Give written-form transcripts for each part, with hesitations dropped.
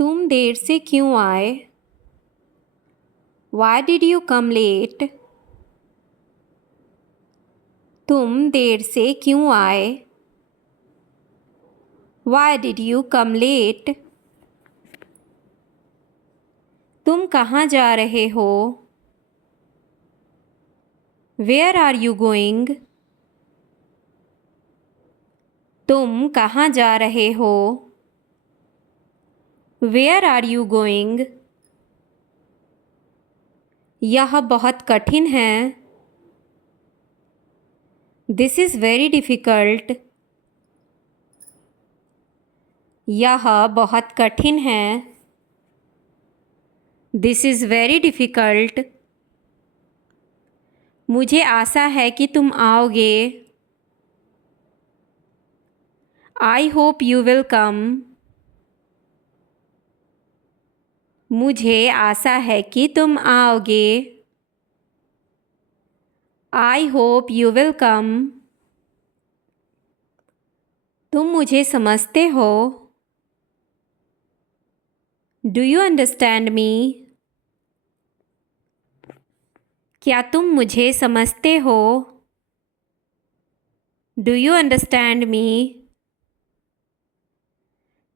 तुम देर से क्यों आए? Why did you come late? तुम देर से क्यों आए? Why did you come late? तुम कहाँ जा रहे हो? Where are you going? तुम कहाँ जा रहे हो? Where are you going? यह बहुत कठिन है। This is very difficult. यह बहुत कठिन है। This is very difficult. मुझे आशा है कि तुम आओगे। I hope you will come. मुझे आशा है कि तुम आओगे। I hope you will come. तुम मुझे समझते हो? Do you understand me? क्या तुम मुझे समझते हो? Do you understand me?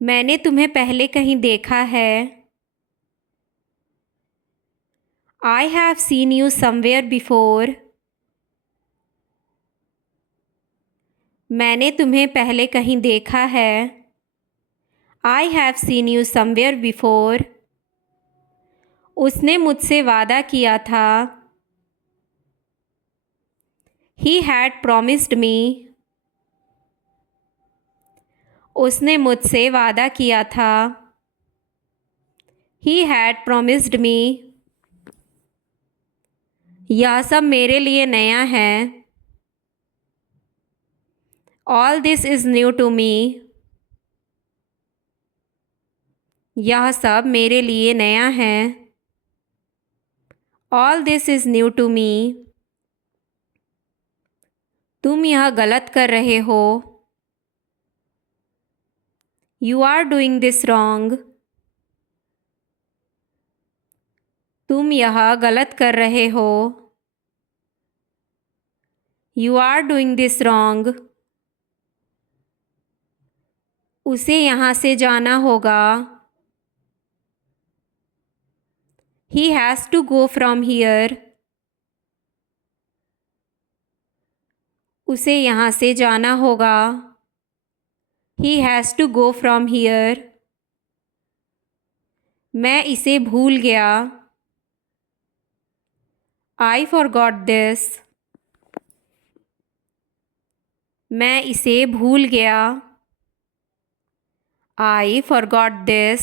मैंने तुम्हें पहले कहीं देखा है। I have seen you somewhere before. मैंने तुम्हें पहले कहीं देखा है। I have seen you somewhere before. उसने मुझसे वादा किया था। He had promised me. उसने मुझसे वादा किया था। He had promised me. यह सब मेरे लिए नया है। All this is new to me. यह सब मेरे लिए नया है। All this is new to me. तुम यह गलत कर रहे हो। You are doing this wrong. तुम यह गलत कर रहे हो। You are doing this wrong. उसे यहाँ से जाना होगा। He has to go from here. उसे यहाँ से जाना होगा। He has to go from here. मैं इसे भूल गया। I forgot this. मैं इसे भूल गया। I forgot this.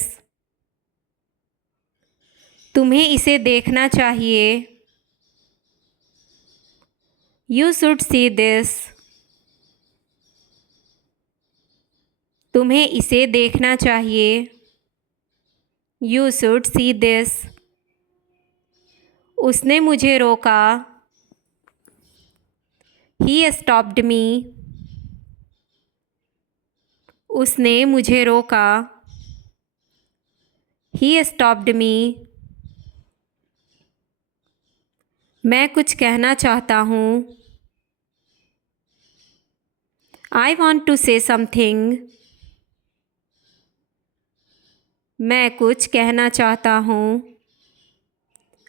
तुम्हें इसे देखना चाहिए। You should see this. तुम्हें इसे देखना चाहिए। You should see this. उसने मुझे रोका। He stopped me. उसने मुझे रोका। He stopped me. मैं कुछ कहना चाहता हूँ। I want to say something. मैं कुछ कहना चाहता हूँ।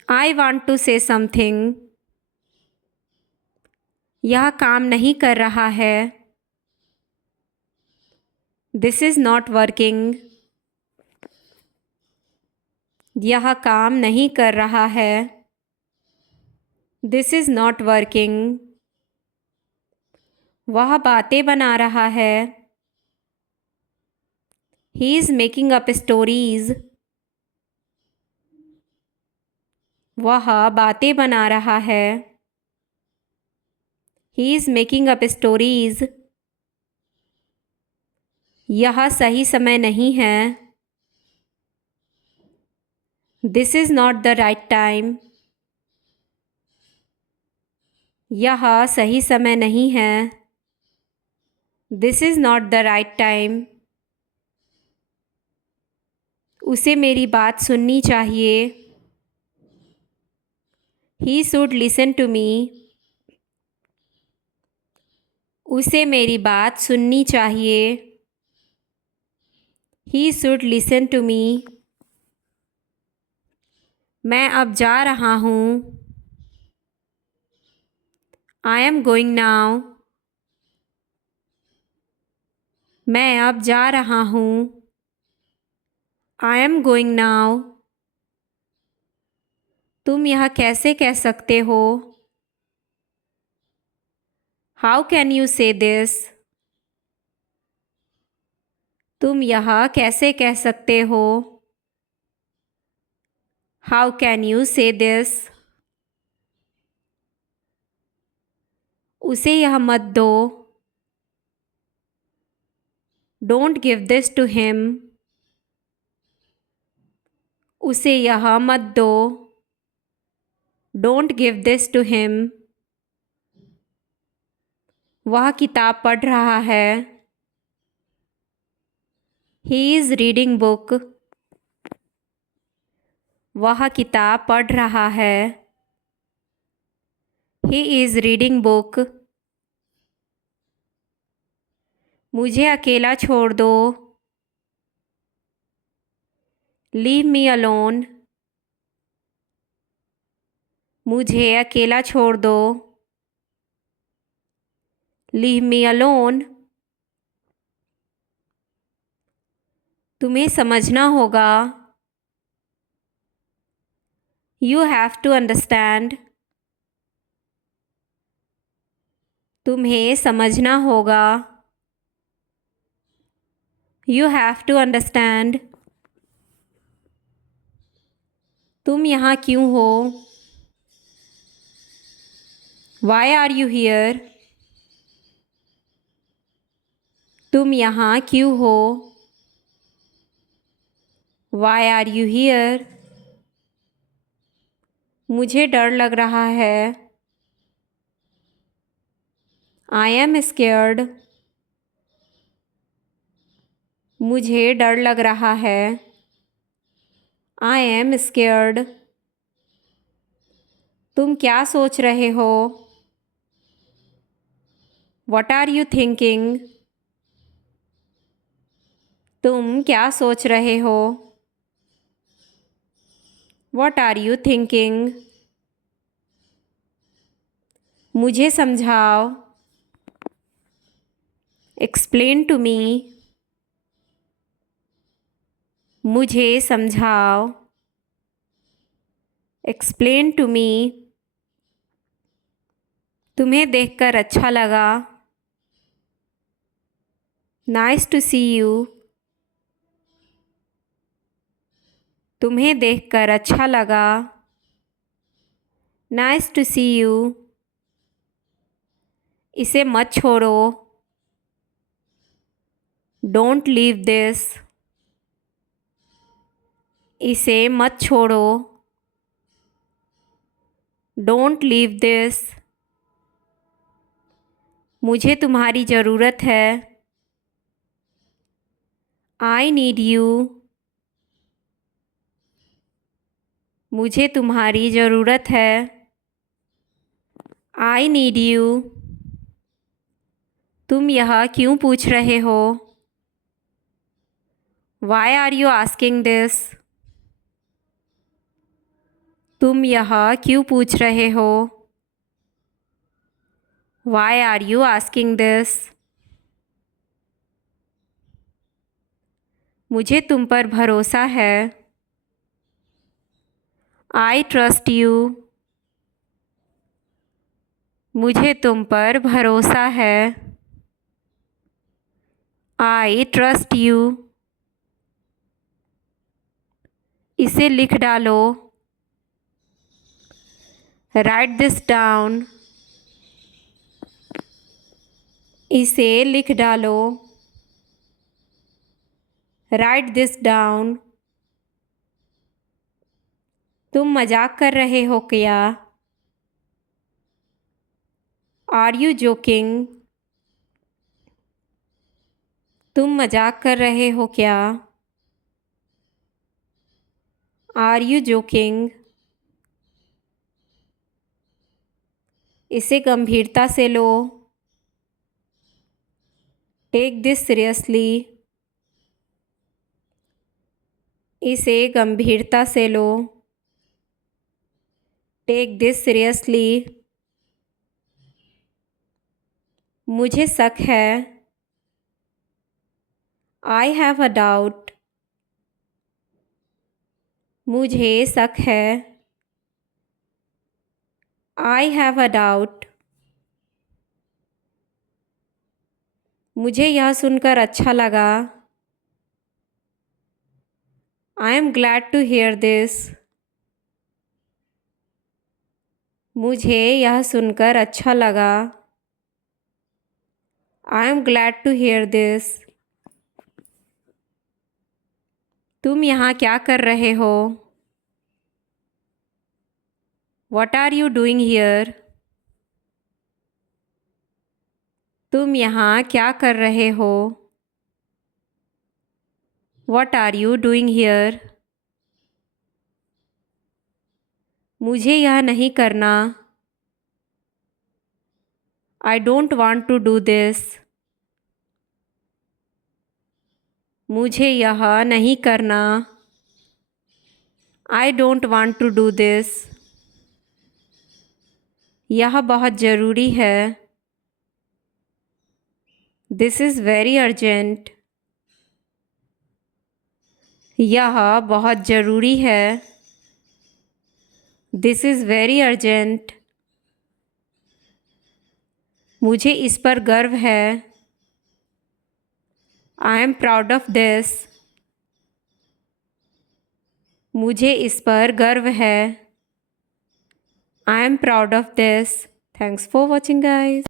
I want to say something. यह काम नहीं कर रहा है। This is not working. यह काम नहीं कर रहा है। This is not working. वह बातें बना रहा है। He is making up stories. वह बातें बना रहा है। He is making up stories. यह सही समय नहीं है। This is not the right time. यह सही समय नहीं है। This is not the right time. उसे मेरी बात सुननी चाहिए। He should listen to me. उसे मेरी बात सुननी चाहिए। He should listen to me. मैं अब जा रहा हूँ। I am going now. मैं अब जा रहा हूँ। I am going now. तुम यह कैसे कह सकते हो? How can you say this? तुम यह कैसे कह सकते हो? How can you say this? उसे यह मत दो। Don't give this to him. उसे यह मत दो। Don't give this to him. वह किताब पढ़ रहा है। He is reading book. वह किताब पढ़ रहा है। He is reading book. मुझे अकेला छोड़ दो। Leave me alone. मुझे अकेला छोड़ दो। Leave me alone. तुम्हें समझना होगा। You have to understand. तुम्हें समझना होगा। You have to understand. तुम यहाँ क्यों हो? Why are you here? तुम यहाँ क्यों हो? Why are you here? मुझे डर लग रहा है। I am scared. मुझे डर लग रहा है। I am scared. तुम क्या सोच रहे हो? What are you thinking? तुम क्या सोच रहे हो? What are you thinking? मुझे समझाओ। Explain to me. मुझे समझाओ। Explain to me. तुम्हें देखकर अच्छा लगा। Nice to see you. तुम्हें देखकर अच्छा लगा। Nice to see you. इसे मत छोड़ो। Don't leave this. इसे मत छोड़ो। Don't leave this. मुझे तुम्हारी ज़रूरत है। I need you. मुझे तुम्हारी ज़रूरत है। I need you. तुम यह क्यों पूछ रहे हो? Why are you asking this? तुम यह क्यों पूछ रहे हो? Why are you asking this? मुझे तुम पर भरोसा है। I trust you. मुझे तुम पर भरोसा है। I trust you. इसे लिख डालो। Write this down. इसे लिख डालो। Write this down. तुम मजाक कर रहे हो क्या? Are you joking? तुम मजाक कर रहे हो क्या? Are you joking? इसे गंभीरता से लो। Take this seriously. इसे गंभीरता से लो। Take this seriously. मुझे शक है। I have a doubt. मुझे शक है। I have a doubt. मुझे यह सुनकर अच्छा लगा। I am glad to hear this. मुझे यह सुनकर अच्छा लगा। I am glad to hear this. तुम यहाँ क्या कर रहे हो? What are you doing here? तुम यहाँ क्या कर रहे हो? What are you doing here? मुझे यह नहीं करना। I don't want to do this. मुझे यह नहीं करना। I don't want to do this. यह बहुत ज़रूरी है। This is very urgent. यह बहुत ज़रूरी है। This is very urgent. मुझे इस पर गर्व है। I am proud of this. मुझे इस पर गर्व है। I am proud of this. Thanks for watching guys.